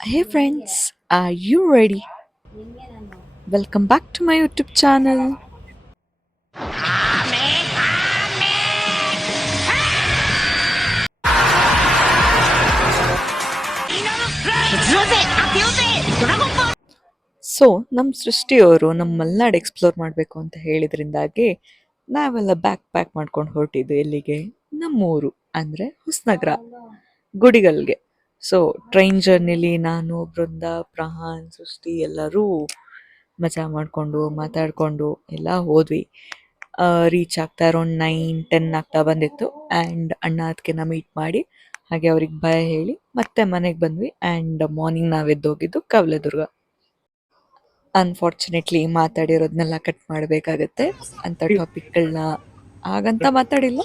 Hey friends, are you ready? Welcome back to my YouTube channel. So ನಮ್ಮ ಸೃಷ್ಟಿಯವರು ನಮ್ಮ Malenadu explore ಮಾಡಬೇಕು ಅಂತ ಹೇಳಿದ್ರಿಂದಾಗಿ ನಾವೆಲ್ಲ ಪ್ಯಾಕ್ ಮಾಡ್ಕೊಂಡು ಹೊರಟಿದ್ದು ಎಲ್ಲಿಗೆ ನಮ್ಮೂರು ಅಂದರೆ ಹೊಸನಗರ ಗುಡಿಗಲ್ಗೆ. ಸೊ ಟ್ರೈನ್ ಜರ್ನಿಲಿ ನಾನು ಬೃಂದ ಪ್ರಹಾನ್ ಸೃಷ್ಟಿ ಎಲ್ಲರೂ ಮಜಾ ಮಾಡಿಕೊಂಡು ಮಾತಾಡಿಕೊಂಡು ಎಲ್ಲ ಹೋದ್ವಿ. ರೀಚ್ ಆಗ್ತಾ ಅರೌಂಡ್ 9-10 ಆಗ್ತಾ ಬಂದಿತ್ತು. ಆ್ಯಂಡ್ ಅಣ್ಣ ಅದಕ್ಕೆನ ಮೀಟ್ ಮಾಡಿ ಹಾಗೆ ಅವ್ರಿಗೆ ಬಾಯ್ ಹೇಳಿ ಮತ್ತೆ ಮನೆಗೆ ಬಂದ್ವಿ. ಆ್ಯಂಡ್ ಮಾರ್ನಿಂಗ್ ನಾವು ಎದ್ದೋಗಿದ್ದು ಕವಲೆದುರ್ಗ. ಅನ್ಫಾರ್ಚುನೇಟ್ಲಿ ಮಾತಾಡಿರೋದನ್ನೆಲ್ಲ ಕಟ್ ಮಾಡಬೇಕಾಗತ್ತೆ. ಅಂಥ ಟಾಪಿಕ್ಗಳನ್ನ ಹಾಗಂತ ಮಾತಾಡಿಲ್ಲ,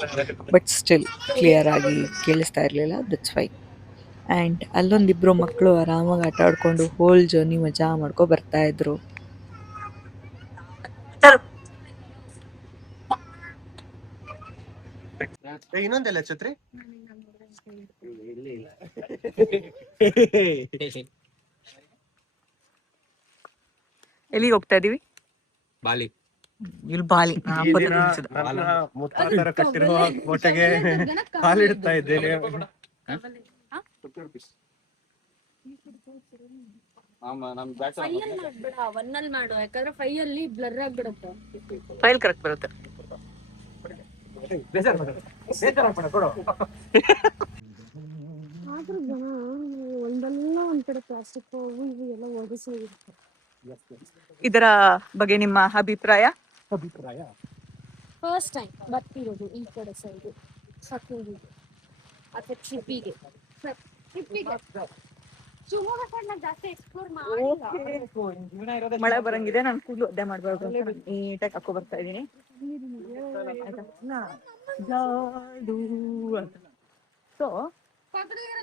ಬಟ್ ಸ್ಟಿಲ್ ಕ್ಲಿಯರ್ ಆಗಿ ಕೇಳಿಸ್ತಾ ಇರಲಿಲ್ಲ, ದಟ್ಸ್ ವೈ. ಆ್ಯಂಡ್ ಅಲ್ಲೊಂದಿಬ್ಬರು ಮಕ್ಕಳು ಆರಾಮಾಗಿ ಆಟ ಆಡ್ಕೊಂಡು ಹೋಲ್ ಜರ್ನಿ ಮಜಾ ಮಾಡ್ಕೊ ಬರ್ತಾ ಇದ್ರು. ಇನ್ನೊಂದೆಲ್ಲ ಛತ್ರಿ ಎಲ್ಲಿಗೆ ಹೋಗ್ತಾ ಇದೀವಿ? ಬಾಲಿ ಇಲ್ಲಿ ಬಾಲಿ. ಮುತ್ತಾತರ ಕಟ್ಟಿರುವ ಕೋಟೆಗೆ ಕಾಲಿಡ್ತಾ ಇದ್ದೇನೆ. ಫೈಲ್ ಕರೆಕ್ಟ್ ಬರುತ್ತೆ. ಇದರ ಬಗ್ಗೆ ನಿಮ್ಮ ಅಭಿಪ್ರಾಯ? ಫಸ್ಟ್ ಟೈಮ್ ಬರ್ತಿರೋದು ಈ ಕಡೆ ಸೈಡ್ ಸಕ್ಕೂರಿಗೆ ಅಥವಾ ಟ್ರಿಪ್ಪಿಗೆ ಶಿವಮೊಗ್ಗ ಸೈಡ್ ನಾನು ಜಾಸ್ತಿ ಎಕ್ಸ್ಪ್ಲೋರ್ ಮಾಡಿಲ್ಲ. ಮಳೆ ಬರಂಗಿದೆ, ನಾನು ಕೂದಲು ಒದ್ದೆ ಮಾಡಬಾರ್ದು ಅಂತ ನೀಟಾಗಿ ಹಾಕೋ ಬರ್ತಾ ಇದ್ದೀನಿ. ಸೊ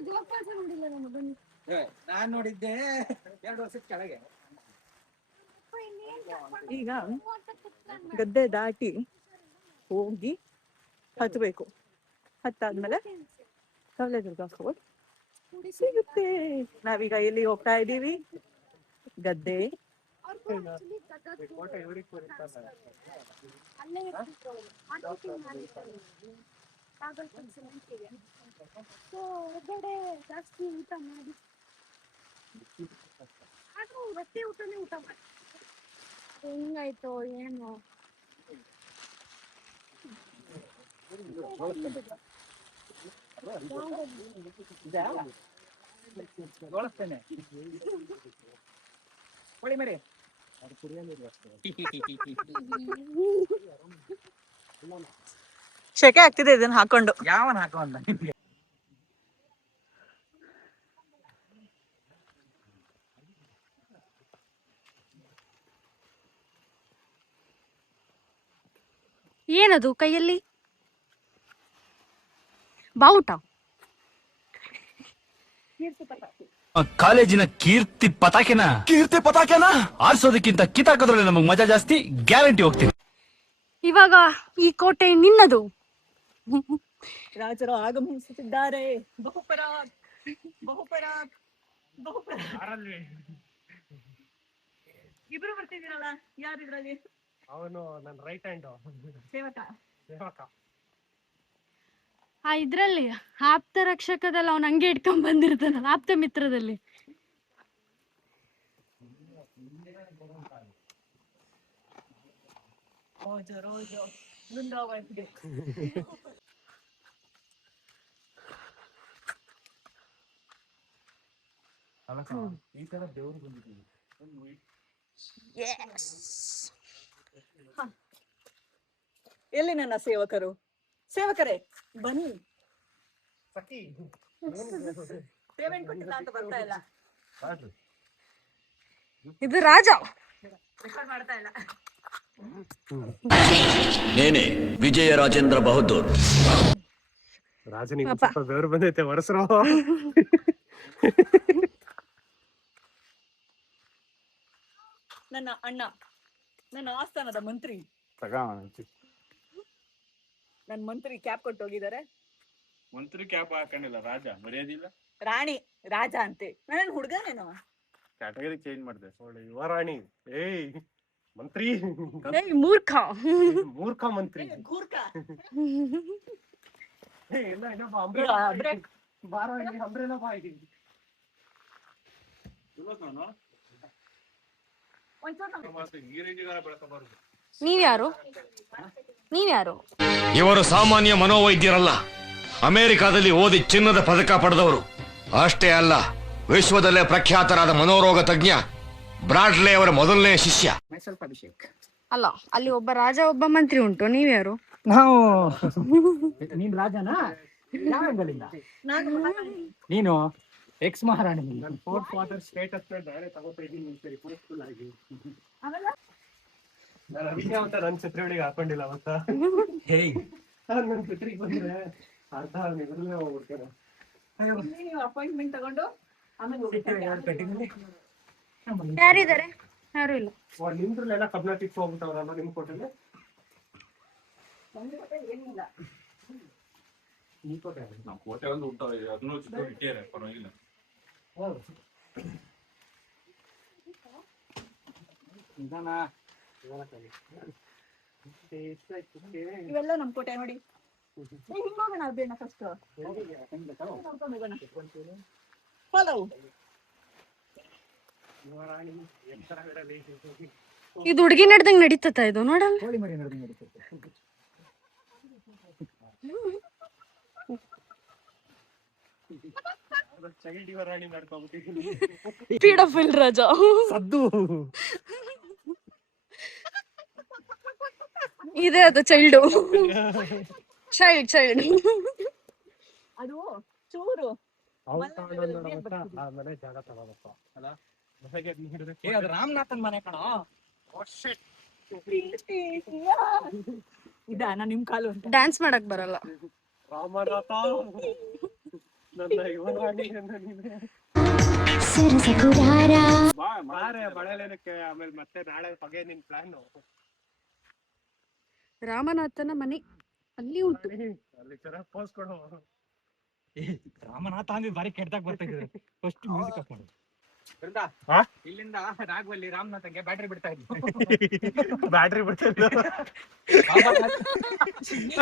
ಜೋಗ್ ಫಾಲ್ಸ್ ನೋಡಿಲ್ಲ ನಾನು. ಬನ್ನಿ ನಾನ್ ನೋಡಿದ್ದೆ 2 ವರ್ಷದ ಕೆಳಗೆ. ಈಗ ಗದ್ದೆ ದಾಟಿ ಹೋಗಿ ಹತ್ಬೇಕು. ಹತ್ತಾದ್ಮೇಲೆ ಕವಲೆದುರ್ಗ ಫೋರ್ಟ್ ಸಿಗುತ್ತೆ. ನಾವೀಗ ಎಲ್ಲಿ ಹೋಗ್ತಾ ಇದ್ದೀವಿ? ಗದ್ದೆ. ಅಲ್ಲೇ ಸೊ ಹೊರಗಡೆ ಜಾಸ್ತಿ ಊಟ ಮಾಡಿ ಆದ್ರೂ ರೊಟ್ಟಿ ಊಟನೇ ಊಟ ಮಾಡಿ ಹೆಂಗಾಯ್ತೋ ಏನೋ. ಶೆಕೆ ಆಗ್ತಿದೆ ಇದನ್ನ ಹಾಕೊಂಡು. ಯಾವನ್ ಹಾಕೊಂಡ? ಏನದು ಕೈಯಲ್ಲಿ? ಬಾವುಟ. ಕಾಲೇಜಿನ ಕೀರ್ತಿ ಪತಾಕೆನ ಆರಿಸೋದಕ್ಕಿಂತ ಕಿತ್ತಾಕೋದ್ರಲ್ಲಿ ನಮಗ್ ಮಜಾ ಜಾಸ್ತಿ. ಗ್ಯಾರಂಟಿ ಹೋಗ್ತೀನಿ. ಇವಾಗ ಈ ಕೋಟೆ ನಿನ್ನದು. ರಾಜರು ಆಗಮಿಸುತ್ತಿದ್ದಾರೆ. ಬಹುಪರಾಗ್ ಬಹುಪರಾಗ್ ಬಹುಪರಾಗ್. ಇಬ್ರು ಬರ್ತಿದ್ದೀರಲ್ಲ, ಯಾರಿದ್ರಲ್ಲಿ? ಅವನು ನನ್ನ ರೈಟ್ ಹ್ಯಾಂಡ್ ಸೇವಕ. ಆ ಇದ್ರಲ್ಲಿ ಆಪ್ತ ರಕ್ಷಕದಲ್ಲಿ ಅವ್ನ ಹಂಗೆ ಇಟ್ಕೊಂಡ್ ಬಂದಿರ್ತಾನಲ್ಲ, ಆಪ್ತ ಮಿತ್ರದಲ್ಲಿ. ರೋಜ ಬೃಂದಾವನ್ಗೆ. ಈ ತರ ದೇವ್ರು ಬಂದಿದ್ದೀವಿ. ಎಲ್ಲಿ ನನ್ನ ಸೇವಕರು? ಸೇವಕರೇ ಬನ್ನಿ. ಪೇಮೆಂಟ್ ಕೊಟ್ಟಿಲ್ಲ ಅಂತ ಬರ್ತಾ ಇಲ್ಲ. ಇದು ರಾಜ ರೆಕಾರ್ಡ್ ಮಾಡ್ತಾ ಇಲ್ಲ. ನೇನೆ ವಿಜಯ ರಾಜೇಂದ್ರ ಬಹದ್ದೂರ್. ರಾಜನಿಗೆ ಸ್ವಲ್ಪ ದೇವ್ರು ಬಂದೈತೆ ವರ್ಷರು. ನನ್ನ ಅಣ್ಣ, ನನ್ನ ಆಸ್ಥಾನದ ಮಂತ್ರಿ. ನನ್ನ ಮಂತ್ರಿ ಕ್ಯಾಪ್ ಕೊಟ್ಟು ಹೋಗಿದ್ದಾರೆ. ಮಂತ್ರಿ ಕ್ಯಾಪ್ ಹಾಕೊಂಡಿಲ್ಲ, ರಾಜ ಮರ್ಯಾದಿಲ್ಲ. ರಾಣಿ ರಾಜ ಅಂತೆ ನಾನು ಹುಡುಗನೇನೋ. ಕ್ಯಾಟಗರಿ ಚೇಂಜ್ ಮಾಡಿದೆ. ಒಳ್ಳೆ ಯುವರಾಣಿ. ಏಯ್ ಮಂತ್ರಿ. ಮೂರ್ಖ. ಮೂರ್ಖ ಮಂತ್ರಿ. ಗೂರ್ಖ. ಎಲ್ಲ ಇನ್ನೊಬ್ಬ ಅಂಬ್ರೆಲಾ ಬ್ರೇಕ್. ಬಾರೋ ಇಲ್ಲಿ ಅಂಬ್ರೆಲಾ ಬಾ ಇಲ್ಲಿ. ನೀವ್ಯಾರು? ಇವರು ಸಾಮಾನ್ಯ ಮನೋವೈದ್ಯರಲ್ಲ, ಅಮೆರಿಕಾದಲ್ಲಿ ಓದಿ ಚಿನ್ನದ ಪದಕ ಪಡೆದವರು. ಅಷ್ಟೇ ಅಲ್ಲ, ವಿಶ್ವದಲ್ಲೇ ಪ್ರಖ್ಯಾತರಾದ ಮನೋರೋಗ ತಜ್ಞ ಬ್ರಾಡ್ಲೆ ಅವರ ಮೊದಲನೇ ಶಿಷ್ಯ. ಸ್ವಲ್ಪ ಅಭಿಷೇಕ್. ಅಲ್ಲ, ಅಲ್ಲಿ ಒಬ್ಬ ರಾಜ ಒಬ್ಬ ಮಂತ್ರಿ ಉಂಟು, ನೀವ್ಯಾರು? ನಾವು ನೀನ್ ರಾಜನಾ? ಯಾವಾಗಲಿಂದ ನೀನು ಎಕ್ಸ್ ಮಹಾರಾಣಿ. ನನ್ನ ಫೋರ್ತ್ ಫಾದರ್ ಸ್ಟೇಟಸ್ ನಾನೇ ತಗೋತಾ ಇದ್ದೀನಿ ಸರಿ ಪೂರ್ತಿಫುಲ್ ಆಗಿ. ನಾನು ಅದಕ್ಕೆ ಅವತ್ತ ನನ್ನ ಛತ್ರಿಗಳಿಗೆ ಹಾಕೊಂಡಿಲ್ಲ ಅವತ್ತ. ನನ್ನ ಛತ್ರಿಗೆ ಬಂದ್ರೆ ಅರ್ಧ ನಿದ್ರಲ್ಲೇ ಹೋಗ್ಬಿಡ್ತಾರೆ. ಅಪಾಯಿಂಟ್ಮೆಂಟ್ ತಗೊಂಡು ಯಾರಿದ್ದಾರೆ? ಯಾರು ಇಲ್ಲ. ನಿಮ್ದ್ರಲ್ಲೆಲ್ಲ ಕಬ್ನ ಟಿಪ್ಸ್ ಹೋಗ್ಬಿಟ್ಟವ್ರಲ್ಲ ನಿಮ್ ಕೊಟ್ಟಲ್ಲಿ. ಏನಿಲ್ಲ. ಈ ಕೊಟ್ಟೆ ಕೋಟೆ ಒಂದು ಉಂಟು, ಅದನ್ನು ಚಿಕ್ಕ ಇಟ್ಟಿದ್ದಾರೆ, ಪರವಾಗಿಲ್ಲ. ಇವೆಲ್ಲ ನಮ್ ಕೋಟೆ ನೋಡಿ. ಹಿಂಗೋಗೋಣ ಬೇಡ ಫಸ್ಟ್. ಫಾಲೋ. ಇದು ಹುಡುಗಿ ನಡ್ದಂಗ್ ನಡೀತತ ಇದು ನೋಡಲ್ಲ. ಕೋಳಿ ಮರಿ ನಡೆದು ನಡೀತದೆ. ಚೈಲ್ಡ್ ಯುವರಾಣಿ ಮಾಡ್ಕೊಂಡ್ಬಿಟ್ಟಿದ್ದೀನಿ. ಪೀಡಫಿಲ್ ರಾಜ. ಸದ್ದು ಇದೆ ಅದು ಚೈಲ್ಡ್. ಅದು ಚೂರು ಮನೆ ಜಾಗ ತಗೋಬೇಕು ಅಲ್ಲ. ಅದು ರಾಮನಾಥನ್ ಮನೆ ಕಣ. ಇದ ನಾನು ನಿಮ್ ಕಾಲು ಅಂತ ಡ್ಯಾನ್ಸ್ ಮಾಡಕ್ ಬರಲ್ಲ. ರಾಮನಾಥ ನನ್ನ ಯುವರಾಣಿ ಬಾರೆ ಬಳೆಲೇನಕ್ಕೆ. ಆಮೇಲೆ ಮತ್ತೆ ನಾಳೆ ಪಗೆ ನಿನ್ ಪ್ಲಾನ್. ರಾಮನಾಥನ ಮನೆ ಅಲ್ಲಿ ಉಂಟು. ಅಲ್ಲಿ ಚೆನ್ನಾಗಿ ಪೋಸ್ ಕೊಡು. ರಾಮನಾಥ ಅಂದ್ರೆ ಬಾರಿ ಕೆಟ್ಟದಾಗ ಬರ್ತಾ ಇದ್ದಾರೆ. ಫಸ್ಟ್ ಮ್ಯೂಸಿಕ್ ಆಫ್ ಮಾಡು. ಇಲ್ಲಿಂದ ರಾಘವಲ್ಲಿ ರಾಮನಾಥಂಗೆ ಬ್ಯಾಟ್ರಿ ಬಿಡ್ತಾ ಇದ್ವಿ. ಬ್ಯಾಟ್ರಿ ಬಿಡ್ತಿಲ್ಲ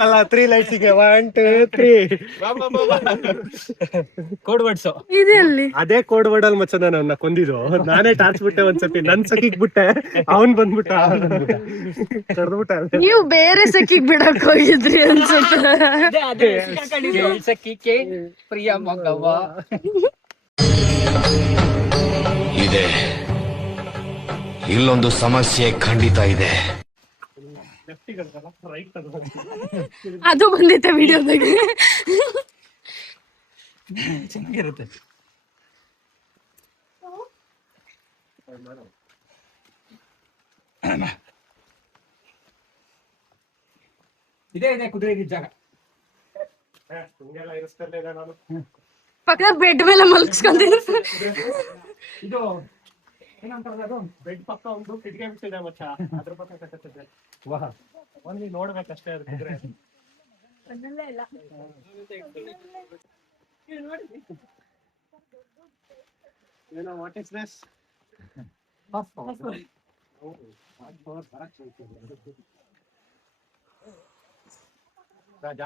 ಅಲ್ಲ. 3 ಲೈಟ್ಸಿಗೆ 1 2 3 ಕೋಡ್ ವರ್ಡ್ಸ್ ಇದೆ ಅಲ್ಲಿ. ಅದೇ ಕೋಡ್ ವರ್ಡ್ ಅಲ್ಲಿ ಮಚ್ಚ ನನ್ನ ಕೊಂದಿದ್ದು. ನಾನೇ ಟಾರ್ಚ್ ಬಿಟ್ಟೆ ಒಂದ್ಸತಿ, ನನ್ ಸಖಿಗ್ ಬಿಟ್ಟೆ, ಅವನ್ ಬಂದ್ಬಿಟ್ಟ ಕಡ್ದ್ಬಿಟ್ಟ. ನೀವು ಬೇರೆ ಸಖಿಗ್ ಬಿಡಕ್ ಹೋಗಿದ್ರಿ ಅನ್ಸುತ್ತೆ. ಪ್ರಿಯ ಮಗವ್ವ ಇದೆ, ಇಲ್ಲೊಂದು ಸಮಸ್ಯೆ ಖಂಡಿತ ಇದೆ. ರೈಟ್ ಅದು ಬಂದಿತ್ತೆ ವಿಡಿಯೋದಾಗೆ. ಚೆನ್ನಾಗಿರುತ್ತೆ. ಇದೇ ಇದೆ ಕುದುರೆಗೆ ಜಾಗ. ಹಿಂಗೆಲ್ಲ ಇರಿಸ್ತಾನೆ ನಾನು. ಪಕ್ಕ ಬೆಡ್ ಮೇಲೆ ಮಲ್ಸ್ಕೊಂಡಿದ್ರು. ಇದು ಏನಂತಾರಲ್ಲ, ಅದು ಬೆಡ್ ಪಕ್ಕ ಒಂದು ಕಿಟಕಿ ಬಿಟ್ಟಿದೆ ಮಚ್ಚ, ಅದ್ರ ಪಕ್ಕ ಕಟ್ಟಿದ್ದೆ. ಒಂದ್ ನೋಡ್ಬೇಕಷ್ಟೇ ಅದು ಕುದುರೆ. ಇಲ್ಲ ಏನೋ ವಾಟ್ ಇಸ್ ದಿಸ್? ರಾಜ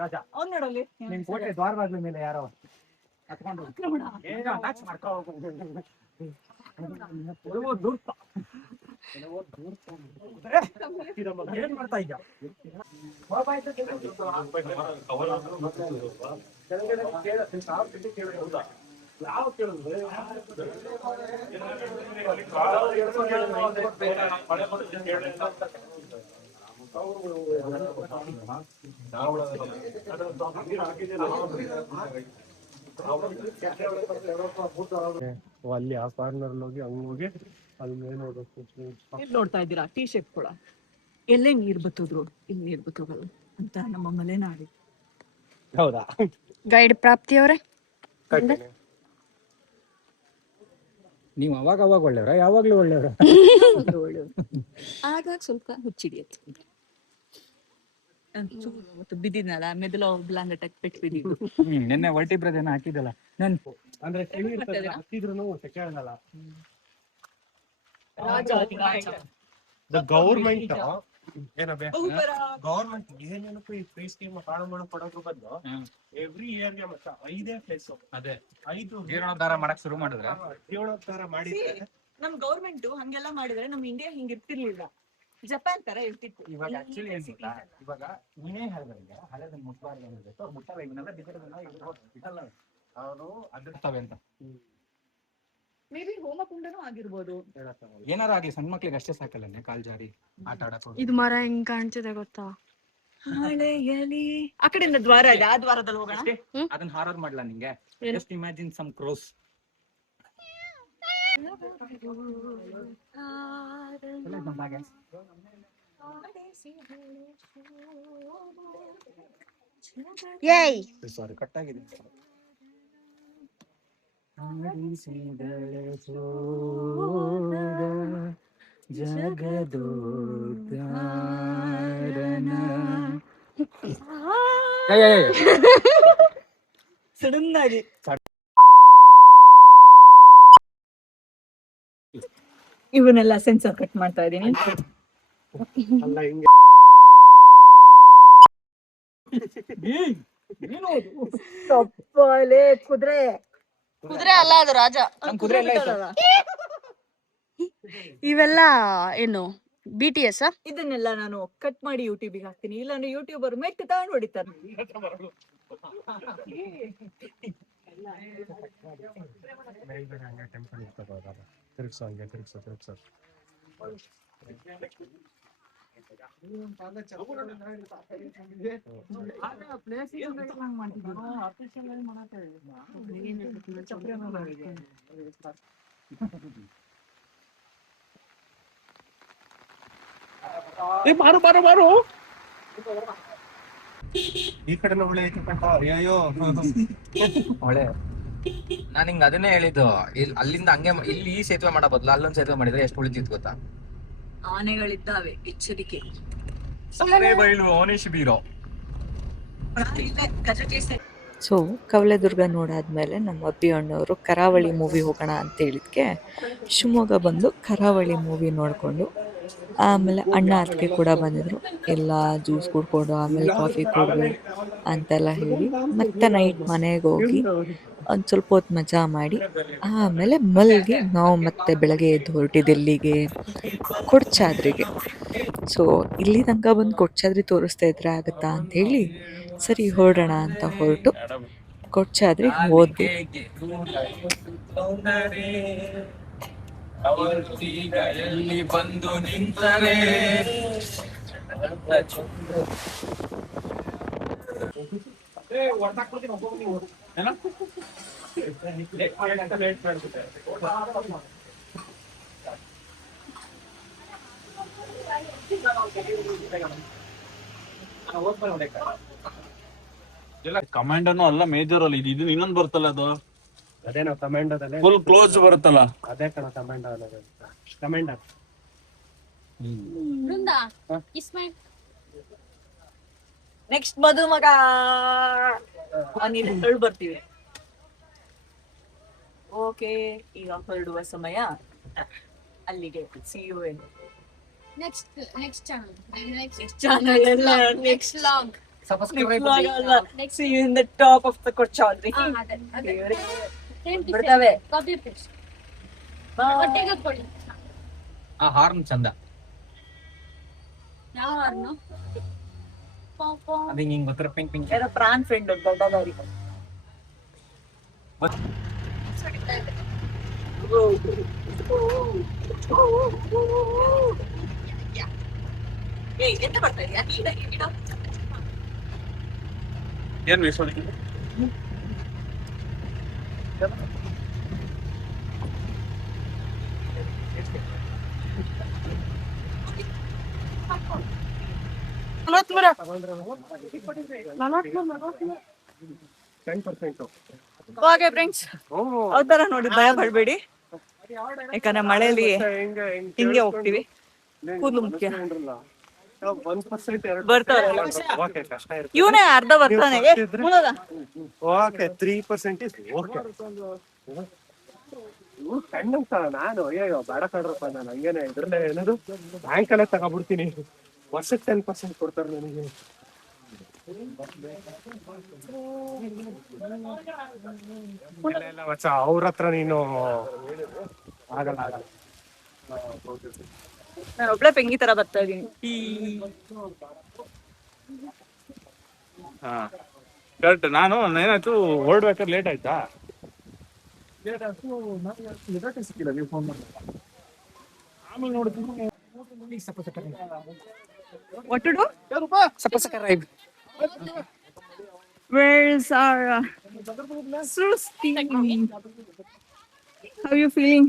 ರಾಜ ಅವ್ನು ನೋಡಲ್ಲಿ ನಿಮ್ ಕೋಟೆ ದ್ವಾರ ಬಾಗ್ಲ ಮೇಲೆ ಯಾರೋ ಹತ್ಕೊಂಡು ಏನೋ ಅಟ್ಯಾಚ್ ಮಾಡ್ಕೊ ಏನ್ ಮಾಡ್ತಾ ಇದ್ದ? ಅಲ್ಲಿ ಆ ಕಾರ್ನರ್ ಹೋಗಿ ಹಂಗ ಹೋಗಿ ಅಲ್ಲಿ ಮೇಲೆ ನೋಡ್ಬೇಕು. ನೋಡ್ತಾ ಇದ್ದೀರಾ ಟೀ ಶೇಪ್ ಕೂಡ. ಎಲ್ಲೇ ನೀರ್ ಬತ್ತೋದ್ರು ಇಲ್ಲಿ ನೀರ್ ಬತ್ತೋಗಲ್ಲ ಅಂತ ನಮ್ಮ ಮಲೆನಾಡಿ. ಹೌದಾ? ಗೈಡ್ ಪ್ರಾಪ್ತಿ ಅವರೇ, ನೀವು ಅವಾಗ ಅವಾಗ ಒಳ್ಳೆಯವ್ರ, ಯಾವಾಗ್ಲೂ ಒಳ್ಳೆಯವ್ರ? ಒಳ್ಳೆಯದು. ಆಗಾಗ ಸ್ವಲ್ಪ ಹುಚ್ಚಿಡಿಯತ್ತೆ. ಮತ್ತು ಬಿದ್ದಿದ್ನಲ್ಲ ಮೆದುಳು ಬ್ಲಾಂಗ್ ಅಟ್ಯಾಕ್ ಪೆಟ್ಟು ಬಿದ್ದಿದ್ದು. ನಿನ್ನೆ ವರ್ಟಿಬ್ರದ್ ಏನೋ ಹಾಕಿದಲ್ಲ ನೆನ್ಪು. ಅಂದ್ರೆ ಚಳಿ ಇರ್ತದೆ, ಹತ್ತಿದ್ರು ಸೆಕೆ ಆಗಲ್ಲ. ದ ಗೌರ್ಮೆಂಟ್ ಗೌರ್ಮೆಂಟ್ ಏನೇನಕ್ಕೂ ಈ ಫ್ರೀ ಸ್ಕೀಮ್ ಕಾಳು ಮಾಡೋ ಕೊಡೋದ್ರ ಬದಲು ಎವ್ರಿ ಇಯರ್ ಗೆ ಮತ್ತ 5 ಪ್ಲೇಸ್ ಅದೇ 5 ಜೀರ್ಣೋದ್ಧಾರ ಮಾಡಕ್ ಶುರು ಮಾಡಿದ್ರೆ ಜೀವನೋದ್ಧಾರ ಮಾಡಿದ್ರೆ ನಮ್ ಗೌರ್ಮೆಂಟ್ ಹಂಗೆಲ್ಲ ಮಾಡಿದ್ರೆ ನಮ್ ಇಂಡಿಯಾ ಹಿಂಗ್ ಇರ್ತಿರ್ಲಿಲ್ಲ, ಜಪಾನ್ ತರ ಇರ್ತಿತ್ತು. ಇವಾಗ ಆಕ್ಚುಲಿ ಏನ್ ಗೊತ್ತಾ, ಇವಾಗ ನೀನೇ ಹೇಳಿದ್ರೆ ಹಳೆದ ಮುಟ್ಬಾರ್ದು ಅನ್ನಬೇಕು, ಅವ್ರು ಮುಟ್ಟಲ್ಲ, ಇವನ್ನೆಲ್ಲ ಬಿಡಲ್ಲ ಅವರು ಅದಿರ್ತವೆ ಅಂತ. ಮೇ ಬಿ ಹೋಮಕುಂಡನೂ ಆಗಿರ್ಬೋದು. ಏನಾರ ಆಗ್ಲಿ ಸಣ್ಣ ಮಕ್ಳಿಗೆ ಅಷ್ಟೇ ಸಾಕಲ್ಲ ಕಾಲ್ ಜಾರಿ ಆಟ ಆಡಕ್ ಹೋಗಿ. ಇದು ಮರ ಹೆಂಗ್ ಕಾಣ್ತಿದೆ ಗೊತ್ತಾ? ಮಳೆಯಲಿ ಆ ಕಡೆಯಿಂದ ದ್ವಾರ ಇದೆ, ಆ ದ್ವಾರದಲ್ಲಿ ಹೋಗೋಣ. ಅದನ್ನ ಹಾರರ್ ಮಾಡ್ಲಾ ನಿಂಗೆ? Just imagine some crows. Sorry cut ಆಗಿದೆ. ಸಡನ್ ಆಗಿ ಇವನ್ನೆಲ್ಲ ಸೆನ್ಸರ್ ಕಟ್ ಮಾಡ್ತಾ ಇದೀನಿ. ಅಲ್ಲ ಹಿಂಗೆ ಕುದುರೆ ಅಲ್ಲ, ಅದು ರಾಜ. ಕುದುರೆ ಎಲ್ಲ ಆಯ್ತು. ಇವೆಲ್ಲ ಏನು BTS? ಇದನ್ನೆಲ್ಲ ನಾನು ಕಟ್ ಮಾಡಿ ಯೂಟ್ಯೂಬಿಗೆ ಹಾಕ್ತೀನಿ, ಇಲ್ಲಾಂದ್ರೆ ಯೂಟ್ಯೂಬರ್ ಮೆಟ್ ತಗೊಂಡು ಹೊಡಿತಾರೆ. ಟೆಂಪಲ್ ಇರ್ತದ, ತಿರ್ಗ್ಸೋ ಬಾರು ಈ ಕಡೆ ಒಳ್ಳೆ ಅಯ್ಯೋ ಒಳ್ಳೆ. ನಾನ್ ಹಿಂಗ ಅದನ್ನೇ ಹೇಳಿದ್ದು, ಇಲ್ಲಿ ಅಲ್ಲಿಂದ ಹಂಗೆ ಇಲ್ಲಿ ಈ ಸೇತುವೆ ಮಾಡೋ ಬದಲು ಅಲ್ಲೊಂದ್ ಸೇತುವೆ ಮಾಡಿದ್ರೆ ಎಷ್ಟು ಉಳಿತಿತ್ತು ಗೊತ್ತಾ? ಆನೆಗಳಿದ್ದಾವೆ, ಎಚ್ಚರಿಕೆ. ಬೈಲು ಓನೇಶ್ ಬೀರೋ. ಸೊ ಕವಲೆದುರ್ಗ ನೋಡಾದ್ಮೇಲೆ ನಮ್ಮ ಅಬ್ಬಿ ಅಣ್ಣವರು ಕರಾವಳಿ ಮೂವಿ ಹೋಗೋಣ ಅಂತ ಹೇಳಿದ್ಕೆ ಶಿವಮೊಗ್ಗ ಬಂದು ಕರಾವಳಿ ಮೂವಿ ನೋಡಿಕೊಂಡು ಆಮೇಲೆ ಅಣ್ಣ ಅದಕ್ಕೆ ಕೂಡ ಬಂದಿದ್ರು. ಎಲ್ಲ ಜ್ಯೂಸ್ ಕುಡ್ಕೊಂಡು ಆಮೇಲೆ ಕಾಫಿ ಕುಡಿದು ಅಂತೆಲ್ಲ ಹೇಳಿ ಮತ್ತೆ ನೈಟ್ ಮನೆಗೆ ಹೋಗಿ ಒಂದು ಸ್ವಲ್ಪ ಹೊತ್ತು ಮಜಾ ಮಾಡಿ ಆಮೇಲೆ ಮಲ್ಗಿ ನಾವು ಮತ್ತೆ ಬೆಳಗ್ಗೆ ಎದ್ದು ಹೊರಟಿದ್ದು ಎಲ್ಲಿಗೆ, ಕೊಡ್ಚಾದ್ರಿಗೆ. ಸೊ ಇಲ್ಲಿ ತನಕ ಬಂದು ಕೊಡ್ಚಾದ್ರಿ ತೋರಿಸ್ತಾ ಇದ್ರೆ ಆಗುತ್ತಾ ಅಂಥೇಳಿ ಸರಿ ಹೊರಡೋಣ ಅಂತ ಹೊರಟು ಕೊಡ್ಚಾದ್ರಿಗೆ ಹೋದ್ವಿ. ಬಂದು ನಿಂತರೆ ಕಮಾಂಡನು ಅಲ್ಲ, ಮೇಜರ್ ಅಲ್ಲ, ಇದು ಇನ್ನೊಂದು ಬರ್ತಲ್ಲ, ಅದು ಅದೇನೋ ಕಮಾಂಡೋದಲ್ಲೇ ಫುಲ್ ಕ್ಲೋಸ್ ಬರುತ್ತಲ್ಲ. ಅದೇ ಕಣ ಕಮಾಂಡರ್. ನೆಕ್ಸ್ಟ್ ಮದುಮಗ ನೀನು ಬರ್ತೀವಿ. ಓಕೆ, ಈಗ ಹೊರಡುವ ಸಮಯ. ಅಲ್ಲಿಗೆ see you in next channel ಎಲ್ಲ next vlog. See you in the top of the Kodachadri. ಬಿಡ್ತವೆ. ಆ ಹಾರ್ನ್ ಚಂದ. ಅದ ಹಿಂಗ್ ಗೊತ್ತರ ಪಿಂಕ್ ಪಿಂಕ್ ಏನೋ ಪ್ರಾನ್ ಫ್ರೆಂಡ್ ದೊಡ್ಡದಾರಿ. ಎಂತ ಬರ್ತಾ ಇದೆಯಾ? ಏನ್ ವಿಶ್ವ ಓಕೆ ಫ್ರೆಂಡ್ಸ್, ಅವತರ ನೋಡಿ ಭಯ ಪಡ್ಬೇಡಿ, ಯಾಕಂದ್ರೆ ಮಳೆಯಲ್ಲಿ ಹಿಂಗೆ ಹೋಗ್ತೀವಿ. ಕೂದಲು ಮುಖ್ಯ. 1% ಬರ್ತಾರಲ್ಲ. ಓಕೆ ಕಷ್ಟ ಇರುತ್ತೆ ಇವನೇ ಅರ್ಧ ಬರ್ತಾನೆ. ಓಕೆ 3% ಇಸ್ ಓಕೆ ಕಣ್ಣಂತ ನಾನು ಅಯ್ಯೋ ಬೇಡ ಕಣ್ರಪ್ಪ ನಾನು ಹಂಗೇನೆ ಇದ್ರಲ್ಲೇ ಏನದು ಬ್ಯಾಂಕಲ್ಲೇ ತಗೊಬಿಡ್ತೀನಿ ವರ್ಷಕ್ಕೆ 10% ಕೊಡ್ತಾರೆ ನನಗೆ. ಇಲ್ಲ ಮಚ್ಚ ಅವ್ರ ಹತ್ರ ನೀನು ಆಗಲ್ಲ ಆಗಲ್ಲ. ನಾನು ಒಬ್ಳೆ ಪೆಂಗಿ ತರ ಬರ್ತಾ ಇದೀನಿ. ಹಾ ಕರೆಕ್ಟ್. ನಾನು ಏನಾಯ್ತು ಹೊರಡ್ಬೇಕಾದ್ರೆ ಲೇಟ್ ಆಯ್ತಾ. ಸಿಕ್ಕಿಲ್ಲ ನೀವು ಫೋನ್ ಮಾಡಿ ಆಮೇಲೆ ನೋಡ್ತೀನಿ. What to do? ಸಪಸಕರೈಬ್ Where's our Srusti? How you feeling?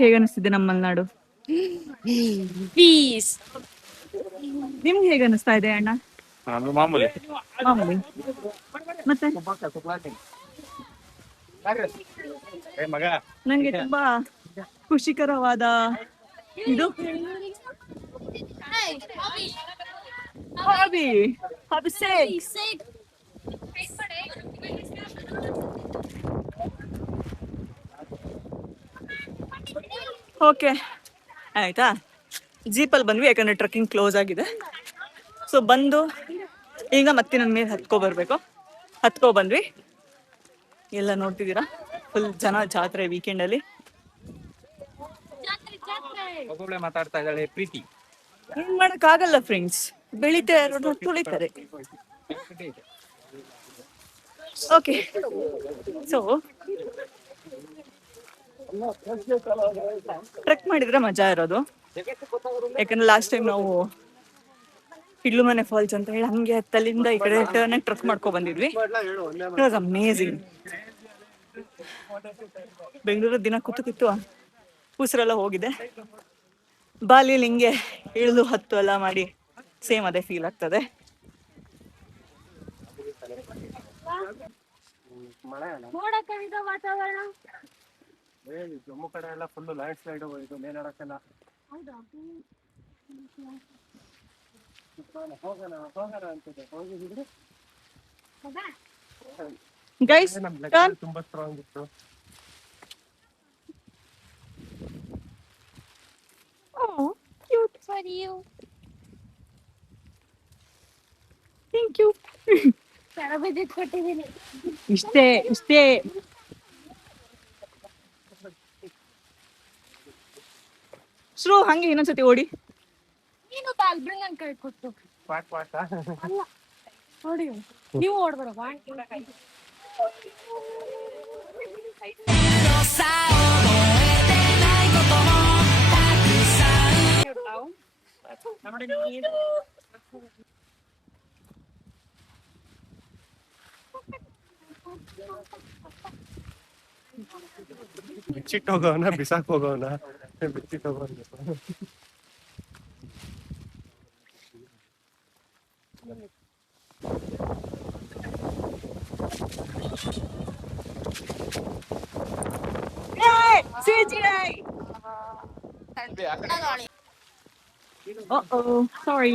ಹೇಗೆ ಅನಿಸ್ತಿದೆ ನಮ್ಮ ಮಲೆನಾಡು? ಪೀಸ್. ನಿಮ್ಗೆ ಹೇಗೆ ಅನಿಸ್ತಾ ಇದೆ ಅಣ್ಣ? ನಾನು ಮಾಮೂಲಿ. ಮಾಮೂಲಿ. ಮತ್ತೆ ಮಗ ನಂಗೆ ತುಂಬಾ ಖುಷಿಕರವಾದ ಇದು ಹಾಬಿ ಸೇಕ್. ಓಕೆ ಆಯ್ತಾ, ಜೀಪಲ್ಲಿ ಬಂದ್ವಿ ಯಾಕಂದ್ರೆ ಟ್ರಕ್ಕಿಂಗ್ ಕ್ಲೋಸ್ ಆಗಿದೆ. ಸೊ ಬಂದು ಈಗ ಮತ್ತೆ ನನ್ನ ಮೇಲೆ ಹತ್ಕೊ ಬಂದ್ವಿ. ಎಲ್ಲ ನೋಡ್ತಿದ್ದೀರಾ, ಫುಲ್ ಜನ, ಜಾತ್ರೆ ವೀಕೆಂಡಲ್ಲಿ. ಒಬ್ಬೊಬ್ಳೆ ಮಾತಾಡ್ತಾ ಇದ್ದಾಳೆ ಪ್ರೀತಿ. ಏನ್ ಮಾಡಕ್ಕಾಗಲ್ಲ ಫ್ರೆಂಡ್ಸ್, ಬೆಳಿತಾ ಇರೋದು ತುಳಿತಾರೆ. ಓಕೆ, ಸೊ ಟ್ರೆಕ್ ಮಾಡಿದ್ರೆ ಮಜಾ ಇರೋದು. ಯಾಕಂದ್ರೆ ಲಾಸ್ಟ್ ಟೈಮ್ ನಾವು ಇಡ್ಲುಮನೆ ಫಾಲ್ಸ್ ಅಂತ ಹೇಳಿ ಹಂಗೆ ಹತ್ತಲಿಂದ ಈ ಕಡೆ ಟರ್ನ್ ಟ್ರೆಕ್ ಮಾಡ್ಕೊ ಬಂದಿದ್ವಿ. It was amazing. ಬೆಂಗಳೂರು ದಿನ ಕೂತು ಉಸಿರೆಲ್ಲ ಹೋಗಿದೆ. ಬಾಲಿಯಲ್ಲಿ ಹಿಂಗೆ ಇಳಿದು ಹತ್ತು ಎಲ್ಲ ಮಾಡಿ ಸೇಮ್ ಅದೇ ಫೀಲ್ ಆಗ್ತದೆ. ಮಳೆ ಅಲ್ಲ ಮೋಡ ಕವಿದ ವಾತಾವರಣ. ಜಮ್ಮು ಕಡೆ ಎಲ್ಲ ಫುಲ್ ಲ್ಯಾಂಡ್ ಸ್ಲೈಡ್ ಇದು ಮೇಲಾಡಕ್ಕೆಲ್ಲ. ಹೋಗೋಣ ಅಂತಿದೆ. ಹೋಗಿದ್ರೆ ಗೈಸ್ ನಮ್ ಲೆಕ್ಕ ತುಂಬಾ ಸ್ಟ್ರಾಂಗ್ ಇತ್ತು. Cute for you. Thank you. ಬಿದ್ದಿದ್ ಕೊಟ್ಟಿದ್ದೀನಿ. ಇಷ್ಟೇ ಶ್ರೂ, ಹಂಗೆ ಇನ್ನೊಂದ್ಸತಿ ಓಡಿ. ನೀನು ಬಾಲ್ಬ್ರಿಂಗ್ ಅಂತ ಕೈ ಕೊಟ್ಟು ಪಾಟ್ ಪಾಟ ಅಲ್ಲ ನೋಡಿ, ನೀವು ಓಡ್ಬರ ಬಾ. ಬಿಚ್ಚಿಟ್ಟು ಹೋಗೋಣ ಬಿಸಾಕ್ ಹೋಗೋಣ. ಬಿಚ್ಚಿಟ್ಟು ಹೋಗೋಣ. ಸಾರಿ.